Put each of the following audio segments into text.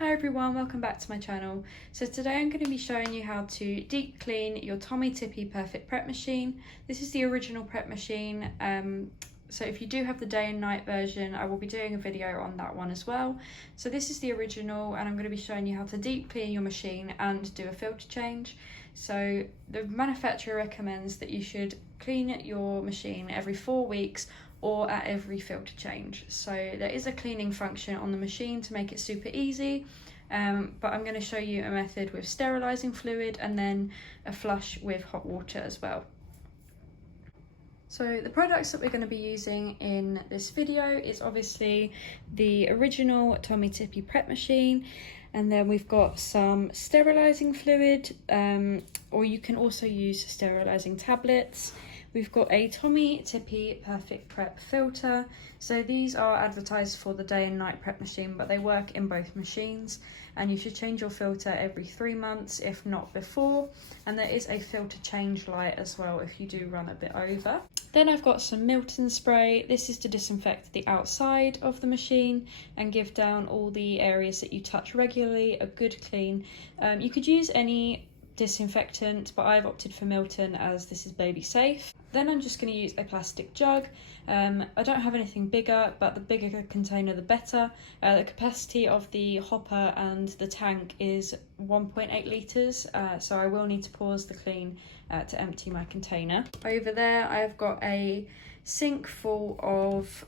Hi everyone, welcome back to my channel. So today I'm going to be showing you how to deep clean your TommeeTippee Perfect Prep machine. This is the original prep machine, so if you do have the day and night version, I will be doing a video on that one as well. So this is the original and I'm going to be showing you how to deep clean your machine and do a filter change. So the manufacturer recommends that you should clean your machine every 4 weeks or at every filter change. So there is a cleaning function on the machine to make it super easy, but I'm going to show you a method with sterilising fluid and then a flush with hot water as well. So the products that we're going to be using in this video is obviously the original TommeeTippee prep machine, and then we've got some sterilising fluid, or you can also use sterilising tablets. We've got a TommeeTippee Perfect Prep filter. So these are advertised for the day and night prep machine, but they work in both machines, and you should change your filter every 3 months, if not before. And there is a filter change light as well if you do run a bit over. Then I've got some Milton spray. This is to disinfect the outside of the machine and give down all the areas that you touch regularly a good clean. You could use any disinfectant, but I've opted for Milton as this is baby safe. Then I'm just going to use a plastic jug. I don't have anything bigger, but the bigger the container the better. The capacity of the hopper and the tank is 1.8 litres, so I will need to pause the clean to empty my container. Over there I've got a sink full of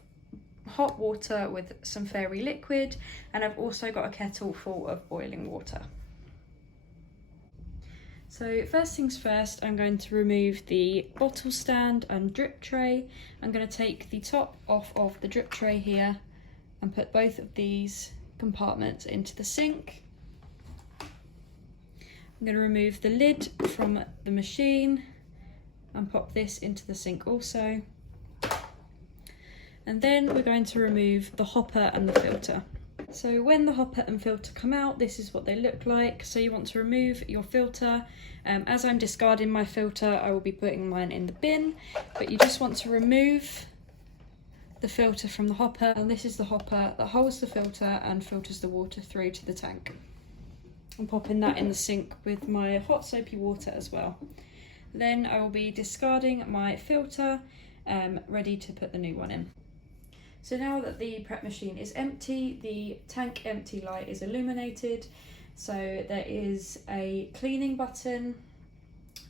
hot water with some fairy liquid, and I've also got a kettle full of boiling water. So first things first, I'm going to remove the bottle stand and drip tray. I'm going to take the top off of the drip tray here and put both of these compartments into the sink. I'm going to remove the lid from the machine and pop this into the sink also. And then we're going to remove the hopper and the filter. So when the hopper and filter come out, this is what they look like. So you want to remove your filter. As I'm discarding my filter, I will be putting mine in the bin, but you just want to remove the filter from the hopper, and this is the hopper that holds the filter and filters the water through to the tank. I'm popping that in the sink with my hot soapy water as well. Then I will be discarding my filter, ready to put the new one in. So now that the prep machine is empty, the tank empty light is illuminated. So there is a cleaning button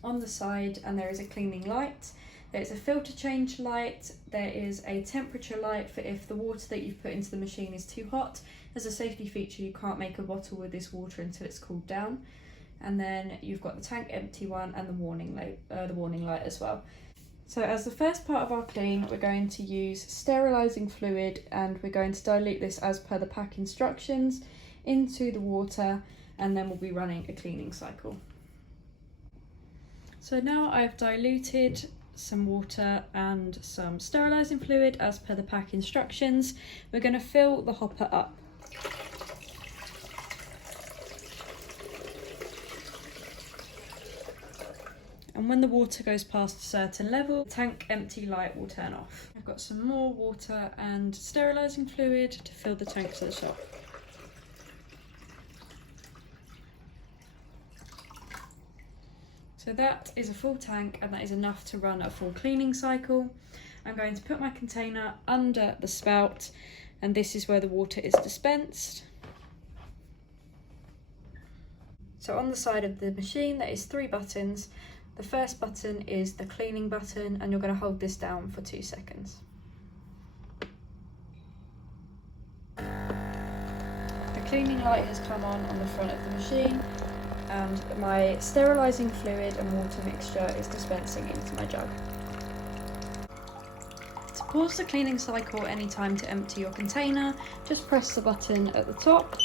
on the side and there is a cleaning light. There's a filter change light. There is a temperature light for if the water that you've put into the machine is too hot. As a safety feature, you can't make a bottle with this water until it's cooled down. And then you've got the tank empty one and the warning light as well. So as the first part of our clean, we're going to use sterilising fluid, and we're going to dilute this as per the pack instructions into the water, and then we'll be running a cleaning cycle. So now I've diluted some water and some sterilising fluid as per the pack instructions. We're going to fill the hopper up. And when the water goes past a certain level, the tank empty light will turn off. I've got some more water and sterilising fluid to fill the tank to the top. So that is a full tank, and that is enough to run a full cleaning cycle. I'm going to put my container under the spout, and this is where the water is dispensed. So on the side of the machine there is 3 buttons. The first button is the cleaning button, and you're going to hold this down for 2 seconds. The cleaning light has come on the front of the machine, and my sterilising fluid and water mixture is dispensing into my jug. To pause the cleaning cycle anytime to empty your container, just press the button at the top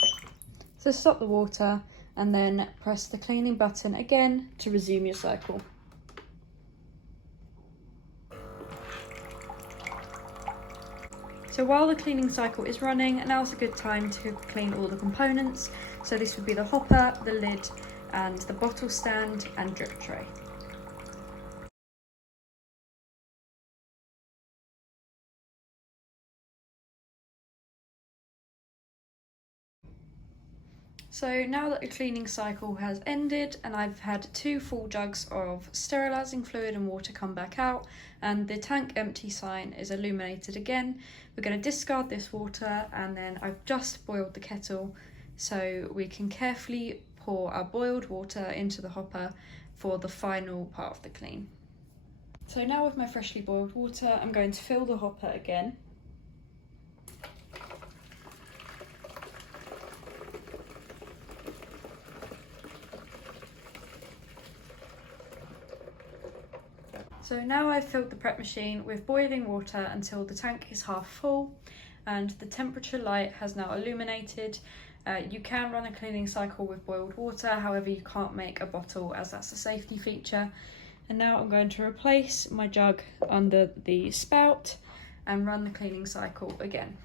to stop the water, and then press the cleaning button again to resume your cycle. So while the cleaning cycle is running, now's a good time to clean all the components. So this would be the hopper, the lid, and the bottle stand and drip tray. So now that the cleaning cycle has ended and I've had 2 full jugs of sterilising fluid and water come back out and the tank empty sign is illuminated again, we're going to discard this water, and then I've just boiled the kettle so we can carefully pour our boiled water into the hopper for the final part of the clean. So now with my freshly boiled water, I'm going to fill the hopper again. So now I've filled the prep machine with boiling water until the tank is half full and the temperature light has now illuminated. You can run a cleaning cycle with boiled water, however you can't make a bottle as that's a safety feature. And now I'm going to replace my jug under the spout and run the cleaning cycle again.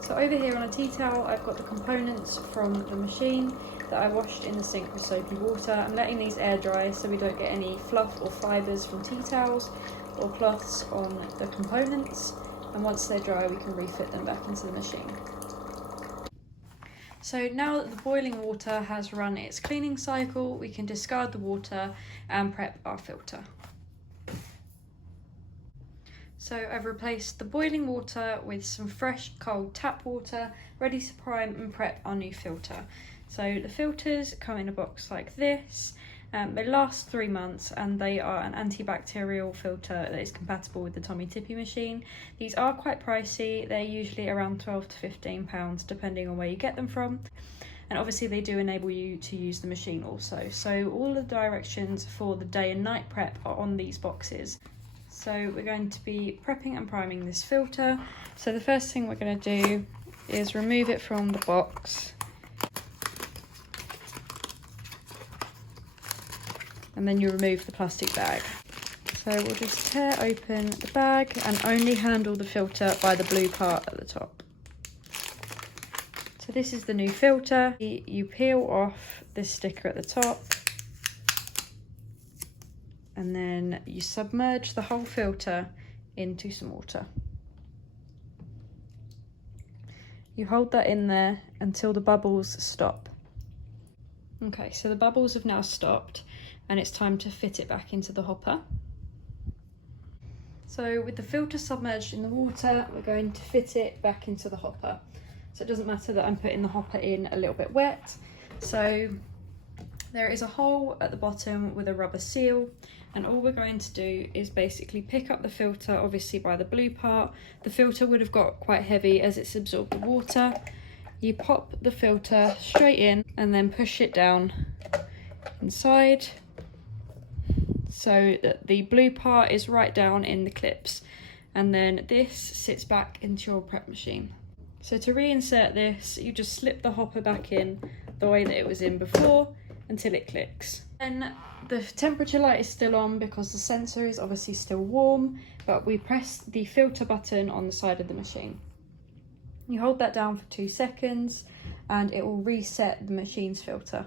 So over here on a tea towel, I've got the components from the machine that I washed in the sink with soapy water. I'm letting these air dry so we don't get any fluff or fibres from tea towels or cloths on the components. And once they're dry, we can refit them back into the machine. So now that the boiling water has run its cleaning cycle, we can discard the water and prep our filter. So I've replaced the boiling water with some fresh cold tap water, ready to prime and prep our new filter. So the filters come in a box like this. They last 3 months and they are an antibacterial filter that is compatible with the TommeeTippee machine. These are quite pricey. They're usually around £12 to £15 depending on where you get them from. And obviously they do enable you to use the machine also. So all the directions for the day and night prep are on these boxes. So we're going to be prepping and priming this filter. So the first thing we're going to do is remove it from the box. And then you remove the plastic bag. So we'll just tear open the bag and only handle the filter by the blue part at the top. So this is the new filter. You peel off this sticker at the top. And then you submerge the whole filter into some water. You hold that in there until the bubbles stop. Okay, so the bubbles have now stopped and it's time to fit it back into the hopper. So with the filter submerged in the water, we're going to fit it back into the hopper. So it doesn't matter that I'm putting the hopper in a little bit wet. So there is a hole at the bottom with a rubber seal, and all we're going to do is basically pick up the filter, obviously by the blue part. The filter would have got quite heavy as it's absorbed the water. You pop the filter straight in and then push it down inside so that the blue part is right down in the clips, and then this sits back into your prep machine. So to reinsert this, you just slip the hopper back in the way that it was in before until it clicks. Then the temperature light is still on because the sensor is obviously still warm, but we press the filter button on the side of the machine. You hold that down for 2 seconds and it will reset the machine's filter.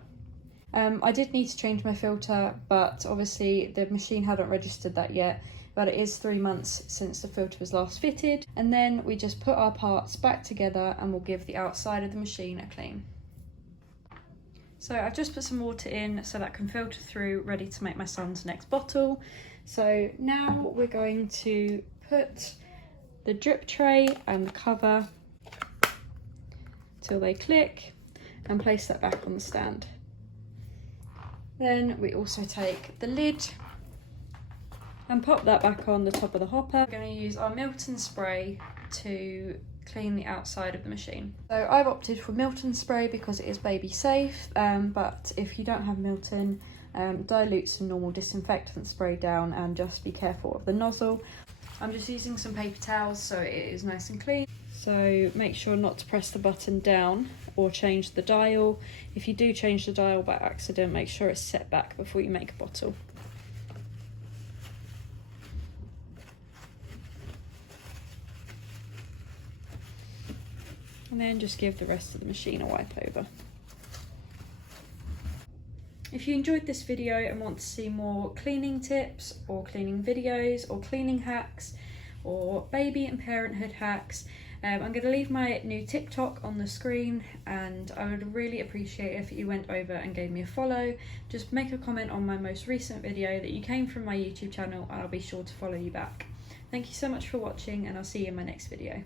I did need to change my filter, but obviously the machine hadn't registered that yet, but it is 3 months since the filter was last fitted. And then we just put our parts back together and we'll give the outside of the machine a clean. So I've just put some water in so that can filter through, ready to make my son's next bottle. So now we're going to put the drip tray and the cover till they click and place that back on the stand. Then we also take the lid and pop that back on the top of the hopper. We're going to use our Milton spray to clean the outside of the machine. So I've opted for Milton spray because it is baby safe, but if you don't have Milton, dilute some normal disinfectant spray down and just be careful of the nozzle. I'm just using some paper towels so it is nice and clean. So make sure not to press the button down or change the dial. If you do change the dial by accident, make sure it's set back before you make a bottle. And then just give the rest of the machine a wipe over. If you enjoyed this video and want to see more cleaning tips or cleaning videos or cleaning hacks or baby and parenthood hacks, I'm going to leave my new TikTok on the screen, and I would really appreciate if you went over and gave me a follow. Just make a comment on my most recent video that you came from my YouTube channel and I'll be sure to follow you back. Thank you so much for watching, and I'll see you in my next video.